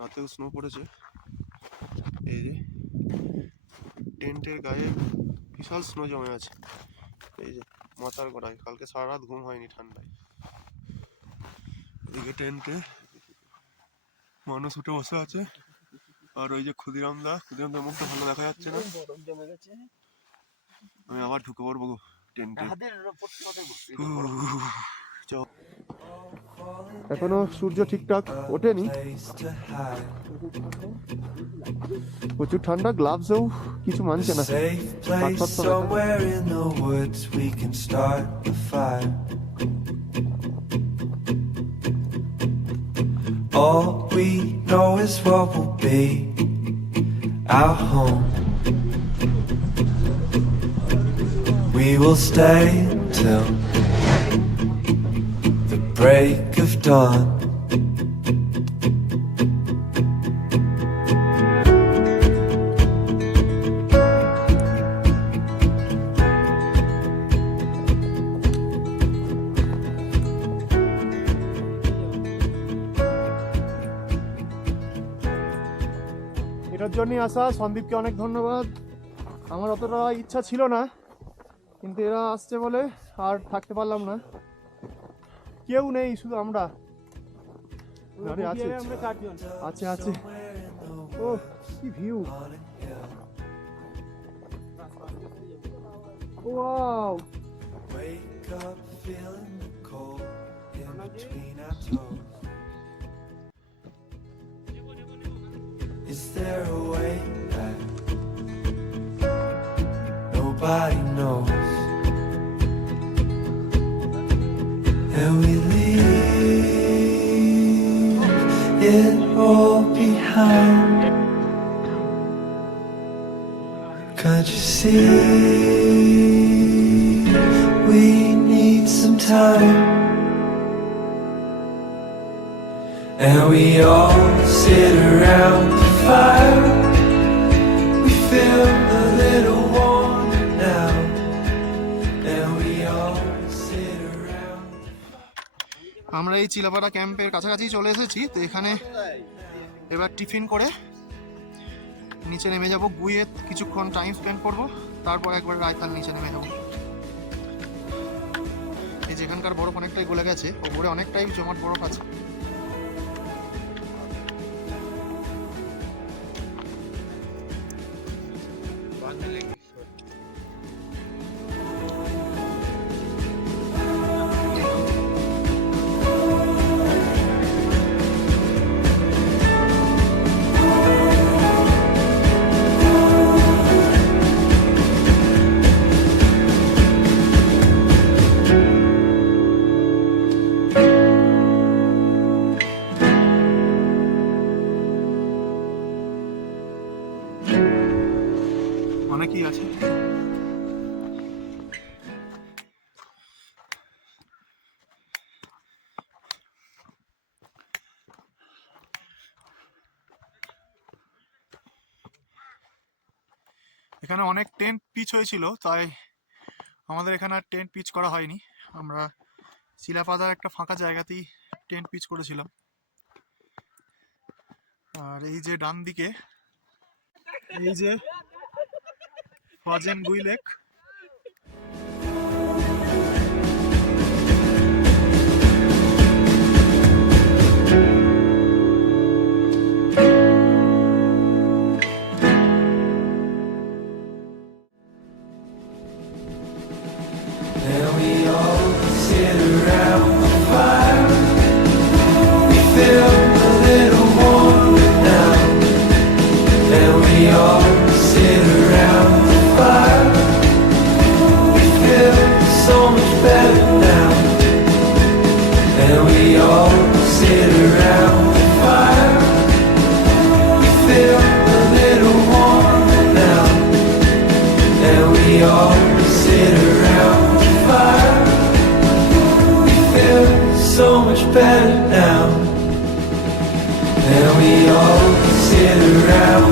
রাতেও স্নো পড়েছে। এই যে টেন্টের গায়ে বিশাল স্নো জমে আছে। এই যে মাথার গোড়ায়, কালকে সারা রাত ঘুম হয়নি ঠান্ডায়। এদিকে টেন্টে মানুষ উঠে বসে আছে। আর ওই যে ক্ষুদিরামদার মুখটা ভালো দেখা যাচ্ছে না। আমি আবার ঢুকে পড়বো টেন্টে। এখনো সূর্য ঠিকঠাক ওঠেনি, প্রচুর ঠান্ডা, গ্লাভসও কিছু মানছে না। All we know is what will be our home. We will stay till the break of dawn. এটার জন্যই আসা। সন্দীপকে অনেক ধন্যবাদ। আমার অতটা ইচ্ছা ছিল না, কিন্তু এরা আসছে বলে আর থাকতে পারলাম না। কেউ নেই, শুধু আমরা। আছে আছে। ও কি view! Wow! Wake up feeling the cold in between our toes. Is there a way back? Nobody knows. And we leave it all behind. Can't you see? We need some time. And we all sit around the fire. We feel a little warmer now. And we all sit around. আমরা এই চিলাপাড়া ক্যাম্পের কাছাকাছি চলে এসেছি। তো এখানে এবার টিফিন করে নিচে নেমে যাব। গুইয়ে কিছুক্ষণ টাইম স্পেন্ড করব, তারপর একবার রায়তাল নিচে নেমে যাব। এই যেখানকার বরফ অনেকটাই গলে গেছে, ওপরে অনেকটাই জমাট বরফ আছে। অনেকই আছে। এখানে অনেক টেন্ট পিচ হয়েছিল, তাই আমাদের এখানে আর টেন্ট পিচ করা হয়নি। আমরা চিলাপাতার একটা ফাঁকা জায়গাতেই টেন্ট পিচ করেছিলাম। আর এই যে ডান দিকে, এই যে ফাজেন গুই lake. And we all sit around the fire. We feel a little warmer now. And we all sit around the fire. We feel so much better now. And we all sit around the fire. We feel a little warmer now. And we all sit around the fire. We feel so much better now. And we all sit around